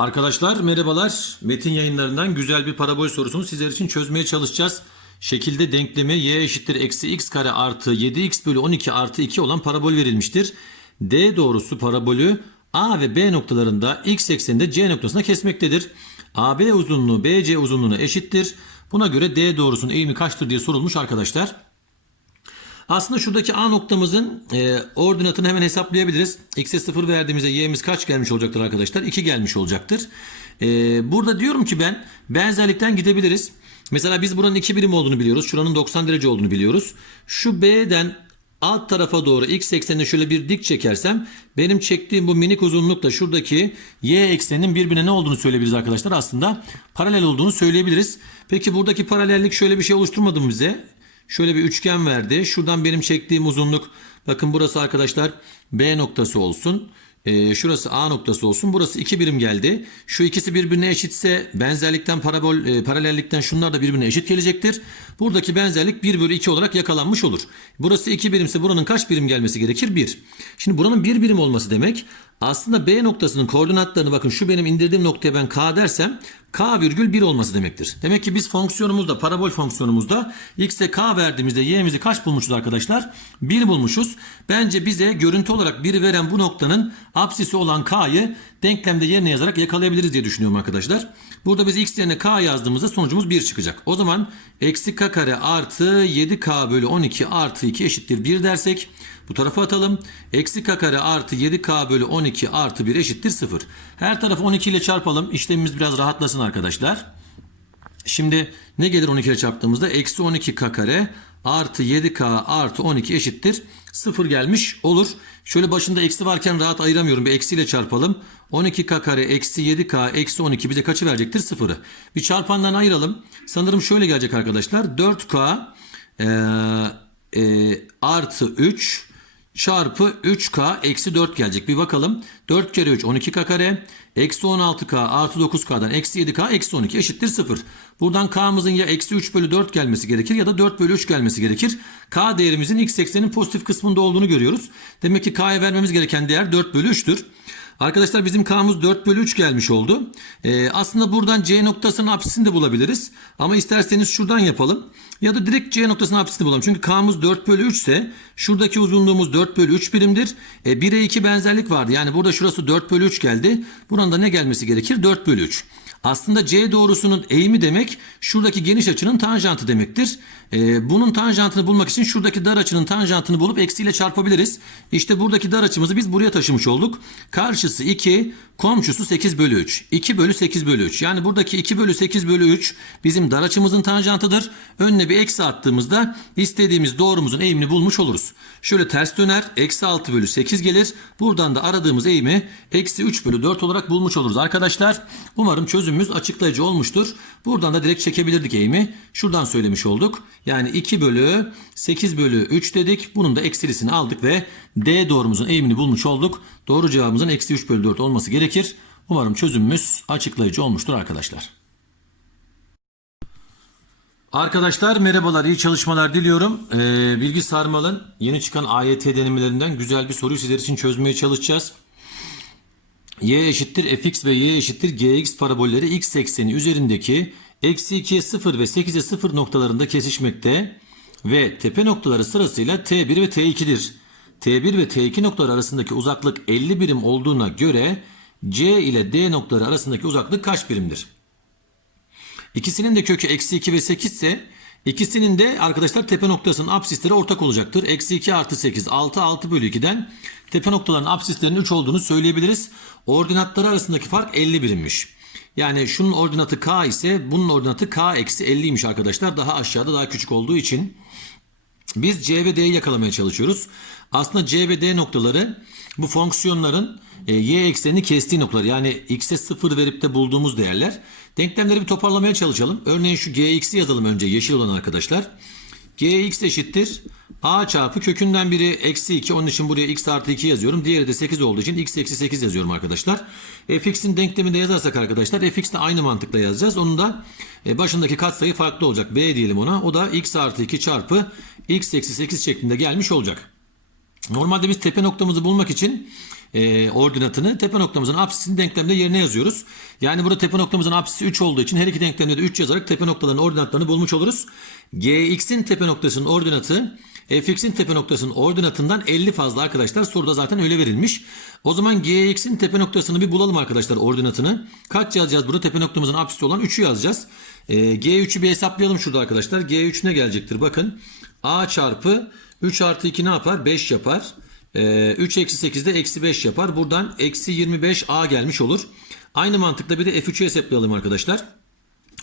Arkadaşlar merhabalar. Metin yayınlarından güzel bir parabol sorusunu sizler için çözmeye çalışacağız. Şekilde denklemi y eşittir eksi x kare artı 7x bölü 12 artı 2 olan parabol verilmiştir. D doğrusu parabolü A ve B noktalarında x ekseninde C noktasına kesmektedir. AB uzunluğu BC uzunluğuna eşittir. Buna göre D doğrusunun eğimi kaçtır diye sorulmuş arkadaşlar. Aslında şuradaki A noktamızın e, ordinatını hemen hesaplayabiliriz. X'e 0 verdiğimizde y'miz kaç gelmiş olacaktır arkadaşlar? 2 gelmiş olacaktır. E, burada diyorum ki ben benzerlikten gidebiliriz. Mesela biz buranın 2 birim olduğunu biliyoruz. Şuranın 90 derece olduğunu biliyoruz. Şu B'den alt tarafa doğru x eksenine şöyle bir dik çekersem benim çektiğim bu minik uzunlukla şuradaki y ekseninin birbirine ne olduğunu söyleyebiliriz arkadaşlar. Aslında paralel olduğunu söyleyebiliriz. Peki buradaki paralellik şöyle bir şey oluşturmadı mı bize? Şöyle bir üçgen verdi. Şuradan benim çektiğim uzunluk bakın burası arkadaşlar B noktası olsun. Ee, şurası A noktası olsun. Burası iki birim geldi. Şu ikisi birbirine eşitse benzerlikten parabol e, paralellikten şunlar da birbirine eşit gelecektir. Buradaki benzerlik 1 bölü 2 olarak yakalanmış olur. Burası 2 birimse buranın kaç birim gelmesi gerekir? 1. Şimdi buranın 1 birim olması demek aslında B noktasının koordinatlarını bakın şu benim indirdiğim noktaya ben K dersem K virgül 1 olması demektir. Demek ki biz fonksiyonumuzda parabol fonksiyonumuzda x'e K verdiğimizde y'mizi kaç bulmuşuz arkadaşlar? 1 bulmuşuz. Bence bize görüntü olarak 1 veren bu noktanın apsisi olan K'yı denklemde yerine yazarak yakalayabiliriz diye düşünüyorum arkadaşlar. Burada biz x yerine K yazdığımızda sonucumuz 1 çıkacak. O zaman eksi K kare artı 7K bölü 12 artı 2 eşittir 1 dersek bu tarafa atalım. Eksi K kare artı 7K bölü 12 artı 1 eşittir 0. Her tarafı 12 ile çarpalım. İşlemimiz biraz rahatlasın arkadaşlar. Şimdi ne gelir 12 ile çarptığımızda? Eksi 12K kare artı 7K artı 12 eşittir. 0 gelmiş olur. Şöyle başında eksi varken rahat ayıramıyorum. Bir eksiyle çarpalım. 12K kare eksi 7K eksi 12 bize kaçı verecektir? 0'ı. Bir çarpandan ayıralım. Sanırım şöyle gelecek arkadaşlar. 4K e, e, artı 3 çarpı 3K eksi 4 gelecek. Bir bakalım. 4 kere 3 12K kare. Eksi 16K artı 9K'dan eksi 7K eksi 12 eşittir 0. Buradan K'mızın ya eksi 3 bölü 4 gelmesi gerekir ya da 4 bölü 3 gelmesi gerekir. K değerimizin x eksenin pozitif kısmında olduğunu görüyoruz. Demek ki K'ya vermemiz gereken değer 4 bölü 3'tür. Arkadaşlar bizim K'mız 4 bölü 3 gelmiş oldu. Ee, aslında buradan C noktasının apsisini de bulabiliriz. Ama isterseniz şuradan yapalım. Ya da direkt C noktasının apsisini bulalım. Çünkü K'mız 4 bölü 3 ise şuradaki uzunluğumuz 4 bölü 3 birimdir. E, 1'e 2 benzerlik vardı. Yani burada şurası 4 bölü 3 geldi. Buranın da ne gelmesi gerekir? 4 bölü 3. Aslında C doğrusunun eğimi demek şuradaki geniş açının tanjantı demektir. Ee, bunun tanjantını bulmak için şuradaki dar açının tanjantını bulup eksiyle çarpabiliriz. İşte buradaki dar açımızı biz buraya taşımış olduk. Karşısı 2, komşusu 8 bölü 3. 2 bölü 8 bölü 3. Yani buradaki 2 bölü 8 bölü 3 bizim dar açımızın tanjantıdır. Önüne bir eksi attığımızda istediğimiz doğrumuzun eğimini bulmuş oluruz. Şöyle ters döner. Eksi 6 bölü 8 gelir. Buradan da aradığımız eğimi eksi 3 bölü 4 olarak bulmuş oluruz arkadaşlar. Umarım çözümümüz açıklayıcı olmuştur. Buradan da direkt çekebilirdik eğimi. Şuradan söylemiş olduk. Yani 2 bölü 8 bölü 3 dedik. Bunun da eksilisini aldık ve D doğrumuzun eğimini bulmuş olduk. Doğru cevabımızın eksi 3 bölü 4 olması gerekir. Umarım çözümümüz açıklayıcı olmuştur arkadaşlar. Arkadaşlar merhabalar, iyi çalışmalar diliyorum. Ee, Bilgi Sarmal'ın yeni çıkan AYT denemelerinden güzel bir soruyu sizler için çözmeye çalışacağız. Y eşittir fx ve y eşittir gx parabolleri x ekseni üzerindeki eksi 2'ye 0 ve 8'e 0 noktalarında kesişmekte ve tepe noktaları sırasıyla t1 ve t2'dir. t1 ve t2 noktaları arasındaki uzaklık 50 birim olduğuna göre c ile d noktaları arasındaki uzaklık kaç birimdir? İkisinin de kökü eksi 2 ve 8 ise ikisinin de arkadaşlar tepe noktasının apsisleri ortak olacaktır. Eksi 2 artı 8 6 6 bölü 2'den tepe noktalarının apsislerinin 3 olduğunu söyleyebiliriz. Ordinatları arasındaki fark 50 birimmiş. Yani şunun ordinatı k ise bunun ordinatı k eksi 50'ymiş arkadaşlar. Daha aşağıda daha küçük olduğu için. Biz C ve D'yi yakalamaya çalışıyoruz. Aslında C ve D noktaları bu fonksiyonların e, y eksenini kestiği noktalar. Yani x'e 0 verip de bulduğumuz değerler. Denklemleri bir toparlamaya çalışalım. Örneğin şu gx'i yazalım önce yeşil olan arkadaşlar. gx eşittir a çarpı kökünden biri eksi 2. Onun için buraya x artı 2 yazıyorum. Diğeri de 8 olduğu için x eksi 8 yazıyorum arkadaşlar. fx'in denklemini de yazarsak arkadaşlar fx de aynı mantıkla yazacağız. Onun da e, başındaki katsayı farklı olacak. b diyelim ona. O da x artı 2 çarpı x eksi 8 şeklinde gelmiş olacak. Normalde biz tepe noktamızı bulmak için e, ordinatını tepe noktamızın apsisini denklemde yerine yazıyoruz. Yani burada tepe noktamızın apsisi 3 olduğu için her iki denklemde de 3 yazarak tepe noktalarının ordinatlarını bulmuş oluruz. Gx'in tepe noktasının ordinatı fx'in tepe noktasının ordinatından 50 fazla arkadaşlar. Soruda zaten öyle verilmiş. O zaman gx'in tepe noktasını bir bulalım arkadaşlar ordinatını. Kaç yazacağız burada? Tepe noktamızın apsisi olan 3'ü yazacağız. E, G3'ü bir hesaplayalım şurada arkadaşlar. G3 ne gelecektir? Bakın a çarpı 3 artı 2 ne yapar? 5 yapar. E, 3 eksi 8 de eksi 5 yapar. Buradan eksi 25a gelmiş olur. Aynı mantıkla bir de f3'ü hesaplayalım arkadaşlar.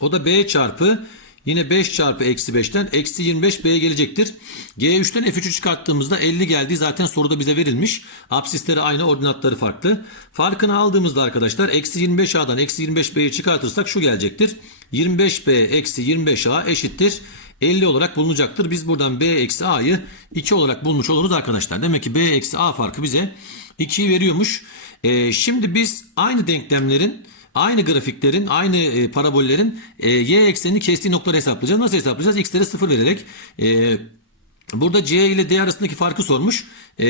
O da b çarpı yine 5 çarpı eksi 5'ten eksi 25 b gelecektir. G3'ten F3'ü çıkarttığımızda 50 geldiği zaten soruda bize verilmiş. Absisleri aynı ordinatları farklı. Farkını aldığımızda arkadaşlar eksi 25 a'dan eksi 25 b'yi çıkartırsak şu gelecektir. 25 b eksi 25 a eşittir. 50 olarak bulunacaktır. Biz buradan b eksi a'yı 2 olarak bulmuş oluruz arkadaşlar. Demek ki b eksi a farkı bize 2'yi veriyormuş. Ee, şimdi biz aynı denklemlerin Aynı grafiklerin, aynı e, parabollerin e, y eksenini kestiği noktaları hesaplayacağız. Nasıl hesaplayacağız? X'lere 0 vererek. E, burada C ile D arasındaki farkı sormuş. E,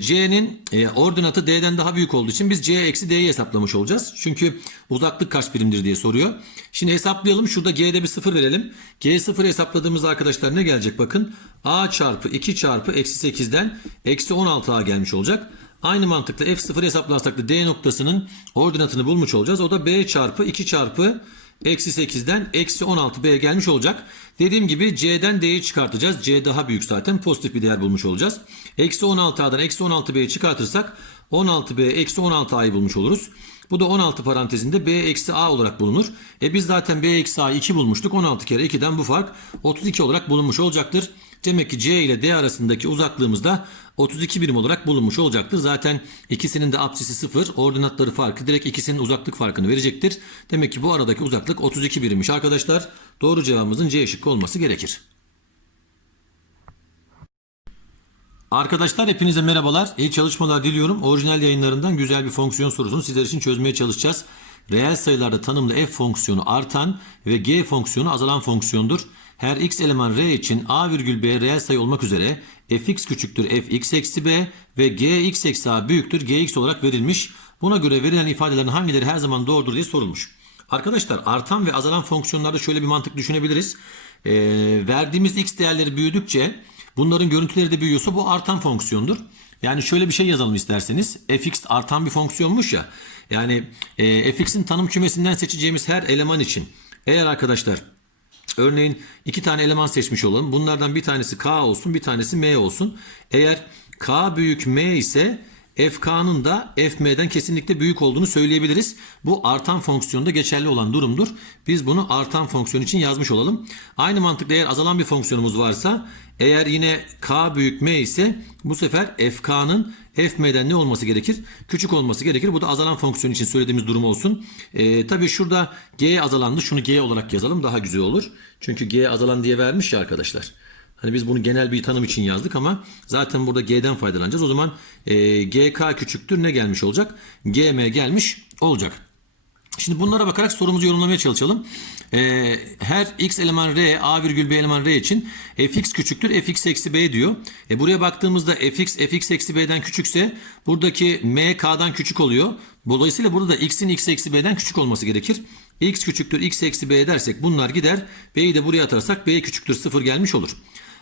C'nin e, ordinatı D'den daha büyük olduğu için biz C eksi D'yi hesaplamış olacağız. Çünkü uzaklık kaç birimdir diye soruyor. Şimdi hesaplayalım. Şurada G'de bir 0 verelim. G0 hesapladığımızda arkadaşlar ne gelecek? Bakın A çarpı 2 çarpı eksi 8'den eksi 16A gelmiş olacak. Aynı mantıkla f0 hesaplarsak da d noktasının ordinatını bulmuş olacağız. O da b çarpı 2 çarpı eksi 8'den eksi 16b gelmiş olacak. Dediğim gibi c'den d'yi çıkartacağız. c daha büyük zaten pozitif bir değer bulmuş olacağız. Eksi 16a'dan eksi 16b'yi çıkartırsak 16b eksi 16a'yı bulmuş oluruz. Bu da 16 parantezinde b eksi a olarak bulunur. E biz zaten b eksi a'yı 2 bulmuştuk. 16 kere 2'den bu fark 32 olarak bulunmuş olacaktır. Demek ki C ile D arasındaki uzaklığımız da 32 birim olarak bulunmuş olacaktır. Zaten ikisinin de apsisi 0. Ordinatları farkı direkt ikisinin uzaklık farkını verecektir. Demek ki bu aradaki uzaklık 32 birimmiş arkadaşlar. Doğru cevabımızın C şıkkı olması gerekir. Arkadaşlar hepinize merhabalar. İyi çalışmalar diliyorum. Orijinal yayınlarından güzel bir fonksiyon sorusunu sizler için çözmeye çalışacağız. Reel sayılarda tanımlı f fonksiyonu artan ve g fonksiyonu azalan fonksiyondur. Her x eleman r için a virgül b reel sayı olmak üzere fx küçüktür fx eksi b ve gx eksi a büyüktür gx olarak verilmiş. Buna göre verilen ifadelerin hangileri her zaman doğrudur diye sorulmuş. Arkadaşlar artan ve azalan fonksiyonlarda şöyle bir mantık düşünebiliriz. Ee, verdiğimiz x değerleri büyüdükçe bunların görüntüleri de büyüyorsa bu artan fonksiyondur. Yani şöyle bir şey yazalım isterseniz. fx artan bir fonksiyonmuş ya. Yani e, fx'in tanım kümesinden seçeceğimiz her eleman için eğer arkadaşlar örneğin iki tane eleman seçmiş olalım. Bunlardan bir tanesi k olsun bir tanesi m olsun. Eğer k büyük m ise fk'nın da fm'den kesinlikle büyük olduğunu söyleyebiliriz. Bu artan fonksiyonda geçerli olan durumdur. Biz bunu artan fonksiyon için yazmış olalım. Aynı mantıkla eğer azalan bir fonksiyonumuz varsa eğer yine k büyük m ise bu sefer fk'nın fm'den ne olması gerekir? Küçük olması gerekir. Bu da azalan fonksiyon için söylediğimiz durum olsun. Ee, tabii şurada g azalandı. Şunu g olarak yazalım. Daha güzel olur. Çünkü g azalan diye vermiş ya arkadaşlar. Hani biz bunu genel bir tanım için yazdık ama zaten burada G'den faydalanacağız. O zaman e, GK küçüktür ne gelmiş olacak? GM gelmiş olacak. Şimdi bunlara bakarak sorumuzu yorumlamaya çalışalım. Ee, her x eleman r, a virgül b eleman r için fx küçüktür fx eksi b diyor. E buraya baktığımızda fx fx eksi b'den küçükse buradaki m k'dan küçük oluyor. Dolayısıyla burada da x'in x eksi b'den küçük olması gerekir. x küçüktür x eksi b dersek bunlar gider. b'yi de buraya atarsak b küçüktür 0 gelmiş olur.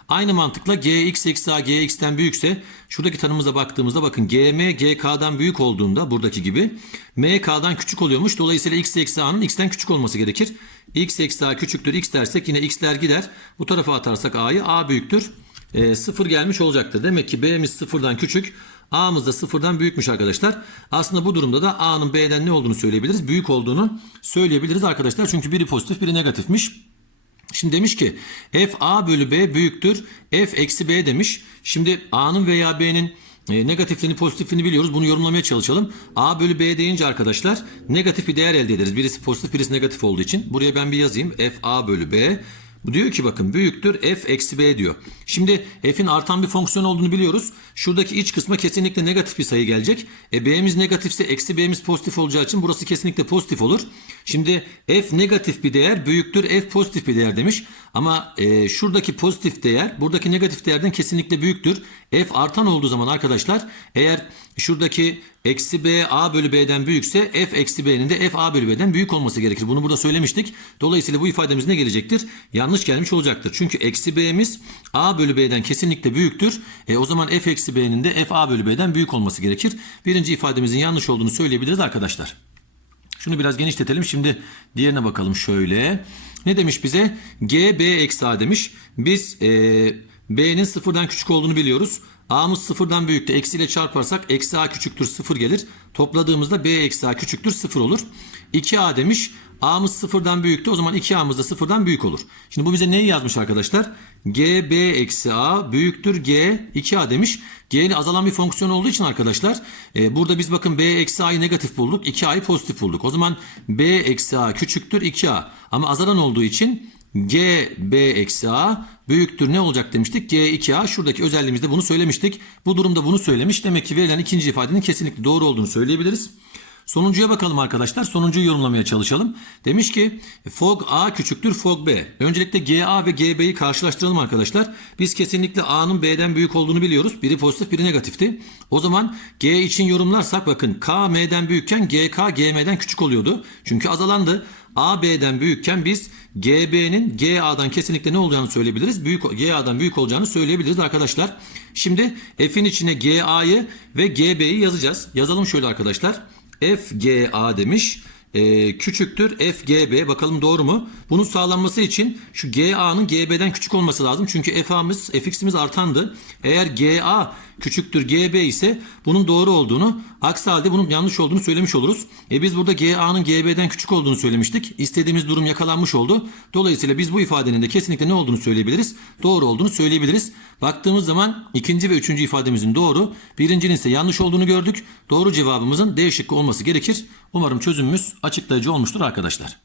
Aynı mantıkla gx eksi a gx'ten büyükse şuradaki tanımıza baktığımızda bakın gm gk'dan büyük olduğunda buradaki gibi m k'dan küçük oluyormuş. Dolayısıyla x eksi a'nın x'ten küçük olması gerekir. x eksi a küçüktür x dersek yine x'ler gider. Bu tarafa atarsak a'yı a büyüktür. E, 0 gelmiş olacaktır. Demek ki b'miz sıfırdan küçük. A'mız da sıfırdan büyükmüş arkadaşlar. Aslında bu durumda da A'nın B'den ne olduğunu söyleyebiliriz. Büyük olduğunu söyleyebiliriz arkadaşlar. Çünkü biri pozitif biri negatifmiş. Şimdi demiş ki f a bölü b büyüktür f eksi b demiş. Şimdi a'nın veya b'nin e, negatifini pozitifini biliyoruz. Bunu yorumlamaya çalışalım. A bölü B deyince arkadaşlar negatif bir değer elde ederiz. Birisi pozitif birisi negatif olduğu için. Buraya ben bir yazayım. F A bölü B. Diyor ki bakın büyüktür f eksi b diyor. Şimdi f'in artan bir fonksiyon olduğunu biliyoruz. Şuradaki iç kısma kesinlikle negatif bir sayı gelecek. E b'miz negatifse eksi b'miz pozitif olacağı için burası kesinlikle pozitif olur. Şimdi f negatif bir değer büyüktür f pozitif bir değer demiş. Ama e, şuradaki pozitif değer buradaki negatif değerden kesinlikle büyüktür. f artan olduğu zaman arkadaşlar eğer şuradaki eksi b a bölü b'den büyükse f eksi b'nin de f a bölü b'den büyük olması gerekir. Bunu burada söylemiştik. Dolayısıyla bu ifademiz ne gelecektir? Yanlış gelmiş olacaktır. Çünkü eksi b'miz a bölü b'den kesinlikle büyüktür. E, o zaman f eksi b'nin de f a bölü b'den büyük olması gerekir. Birinci ifademizin yanlış olduğunu söyleyebiliriz arkadaşlar. Şunu biraz genişletelim. Şimdi diğerine bakalım şöyle. Ne demiş bize? G, B eksi A demiş. Biz e, B'nin sıfırdan küçük olduğunu biliyoruz. A'mız sıfırdan büyüktü. Eksi ile çarparsak eksi A küçüktür sıfır gelir. Topladığımızda B eksi A küçüktür sıfır olur. 2A demiş. A'mız sıfırdan büyüktü. O zaman 2A'mız da sıfırdan büyük olur. Şimdi bu bize neyi yazmış arkadaşlar? G, B eksi A büyüktür G 2A demiş. G'li azalan bir fonksiyon olduğu için arkadaşlar e, burada biz bakın B eksi A'yı negatif bulduk. 2A'yı pozitif bulduk. O zaman B eksi A küçüktür 2A. Ama azalan olduğu için G, B eksi A büyüktür ne olacak demiştik? G 2A şuradaki özelliğimizde bunu söylemiştik. Bu durumda bunu söylemiş. Demek ki verilen ikinci ifadenin kesinlikle doğru olduğunu söyleyebiliriz. Sonuncuya bakalım arkadaşlar. Sonuncuyu yorumlamaya çalışalım. Demiş ki fog A küçüktür fog B. Öncelikle GA ve GB'yi karşılaştıralım arkadaşlar. Biz kesinlikle A'nın B'den büyük olduğunu biliyoruz. Biri pozitif biri negatifti. O zaman G için yorumlarsak bakın K M'den büyükken GK GM'den küçük oluyordu. Çünkü azalandı. A B'den büyükken biz GB'nin GA'dan kesinlikle ne olacağını söyleyebiliriz. Büyük GA'dan büyük olacağını söyleyebiliriz arkadaşlar. Şimdi F'in içine GA'yı ve GB'yi yazacağız. Yazalım şöyle arkadaşlar. FGA demiş. Ee, küçüktür FGB. Bakalım doğru mu? Bunun sağlanması için şu GA'nın GB'den küçük olması lazım. Çünkü FA'mız, FX'imiz artandı. Eğer GA küçüktür GB ise bunun doğru olduğunu, aksi halde bunun yanlış olduğunu söylemiş oluruz. E biz burada GA'nın GB'den küçük olduğunu söylemiştik. İstediğimiz durum yakalanmış oldu. Dolayısıyla biz bu ifadenin de kesinlikle ne olduğunu söyleyebiliriz? Doğru olduğunu söyleyebiliriz. Baktığımız zaman ikinci ve üçüncü ifademizin doğru, birincinin ise yanlış olduğunu gördük. Doğru cevabımızın D şıkkı olması gerekir. Umarım çözümümüz açıklayıcı olmuştur arkadaşlar.